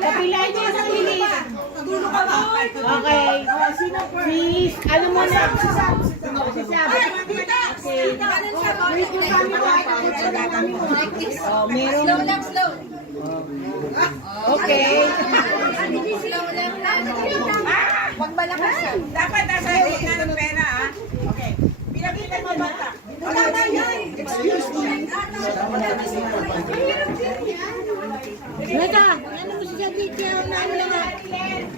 Kapilain niyo sa hili. Okay. Please, alam mo na. Si Sab. Okay. Meron. Slow lang, slow. Okay. Slow lang. Huwag malakas yan. Dapat nasa gitna ng pera, ha? Okay. Pinakita mo bata. Wala na yan. Excuse me. Leka, ano mo si Sabi? Kaya unahin mo lang ha.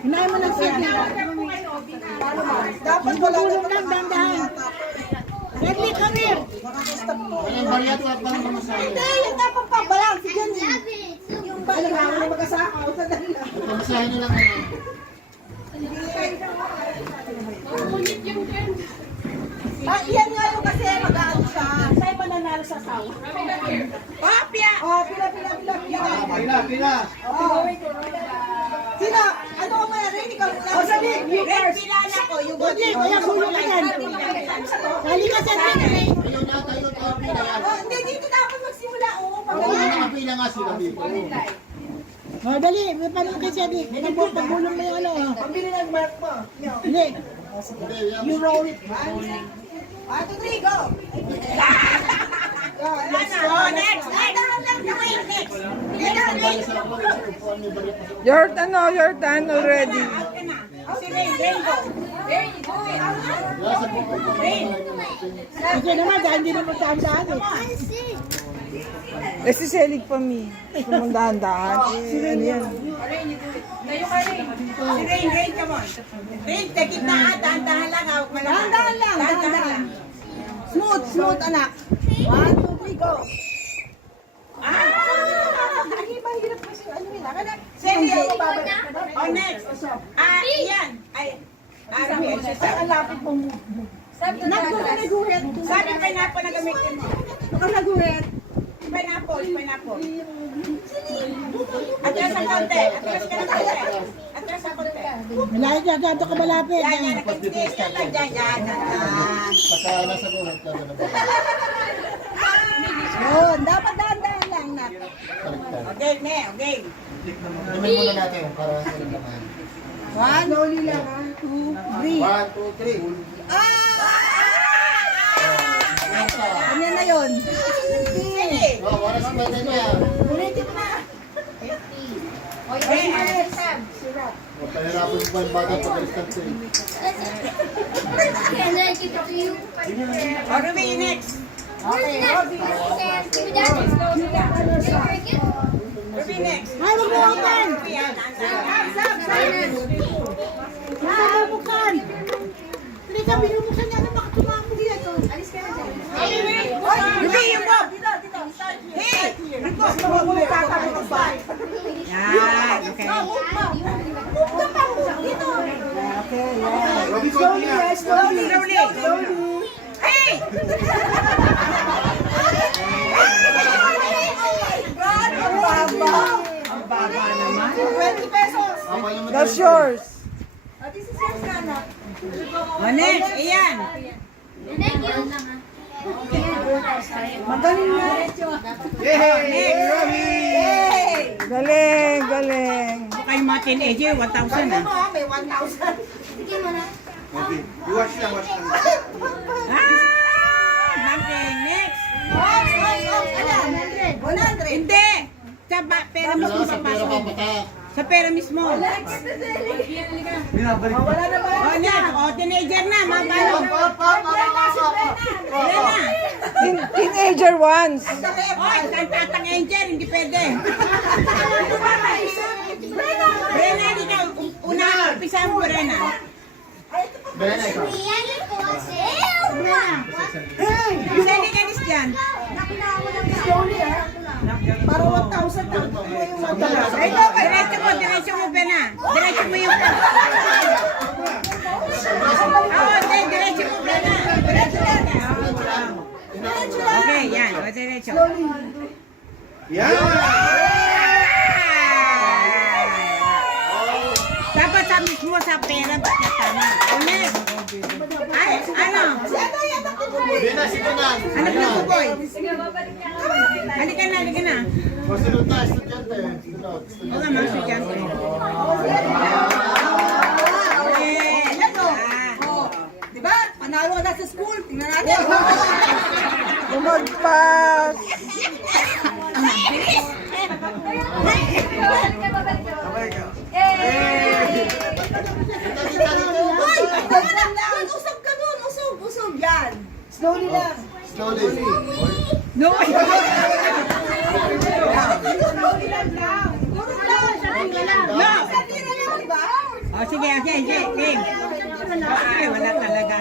Unahin mo lang Sabi. Dapat wala na Tulong lang, dandahan. Sabi, come here. Hindi, yung dapat pa-balance. Yan eh. Yung balance. Yung mag-asaka. O sa dala. Pamasahin nyo lang ano. Yan nga yung kasi mag-aano siya. Sa'yo mananalo sa sawa. Papya! Oh, pila. Pila. Sino? Ano ko ba? Ready ka muna. O, sabi. Red pila na ko. Yung body. Kaya hulog ka yan. Sali ka sa akin. Tayo na, pila yan. Oh, hindi, dito dapat magsimula. Oo, Oo, nakapila nga sila dito. O, dali. May paano kay Sabi? Pagbulong mo yung ano. Pambili ng mark mo. Hindi. You roll it. 1, 2, 3, go! Let's go! Next! Your turn already. Si Rain, go! Kasi naman, dahil hindi naman saan-saan eh. Eh si Selig pa mi. Sumundahan-dahan. Eh, ano yan? Si Rain, come on. Rain, takip na ha, dahan-dahan lang ha. Dahan-dahan lang. Smooth, anak. 1, 2, 3, go! Mahirap kasi ano yun. Sige, ako babalik. Oh, next. Yan. Rami, ang lapit mo. Nagguhit. Sabi pineapple na gamitin mo. Nagguhit. Pineapple. Atras ang konti. Atras ang konti. Malaki ka, gato ka malapit. Yan. Nakatiis lang dyan. Pagka nasa buhat ka na ba? Yun, dapat dahan-dahan lang na. Okay. Inumin muna natin para sa naman. 1, 2, 3. 1, 2, 3. Ano na yun? Sige. Oh, wala sa pwede niya. Ulitin mo na. Huwag pahirapin pa yung bata pag-restant ko eh. Rumi, next. Rumi, next. Ay, wag mo open! Wag mo buksan! Hindi ka binubuksan niya na baka tumako dito. Alis ka na dyan. Rumi, yung Bob. Hey! Ripos, mababulay ka kami ng bike. Yan, okay. Slowly. Hey! Ang baba naman. 20 pesos. That's yours. This is yours, Nana. Next, ayan. Magaling na. Hey! Galing. Kayo mga teenager, 1,000 ah. May 1,000. Wash lang. Nothing. Next. 100. Hindi. Sa pera mismo Wala sa pera papasok. papatak. Sa pera mismo. Binabalik. Wala na ba? O, next. O, teenager na. Mabalo. Wala na. Teenager ones. O, isang tatang angel. Hindi pwede. Brena, hindi ka. Una, umpisa mo, Brena. Bena, ikaw. Isa ni Dennis dyan. Para 1,000 lang. Diretso mo, Bena. Diretso mo yung... Diretso mo, Bena. Diretso lang. Okay, yan. O, diretso. Yan! Dapat sa mismo sa pera, ba't na tama? O, next. Ay, ano? Si ano yung anak ni Buboy? Hindi na, sige na. Anak ni Buboy. Halika na, halika na. Masunod na, estudyante. Sunod, Oo nga, mga estudyante. Yan o. Diba? Panalo ka na sa school. Tingnan natin. Lumagpas! Uy! Usog ka dun! Usog! Usog! Yan! Slowly lang. Slowly. No. No! Sa tira lang, diba? O sige, sige, sige. Ay, wala talaga.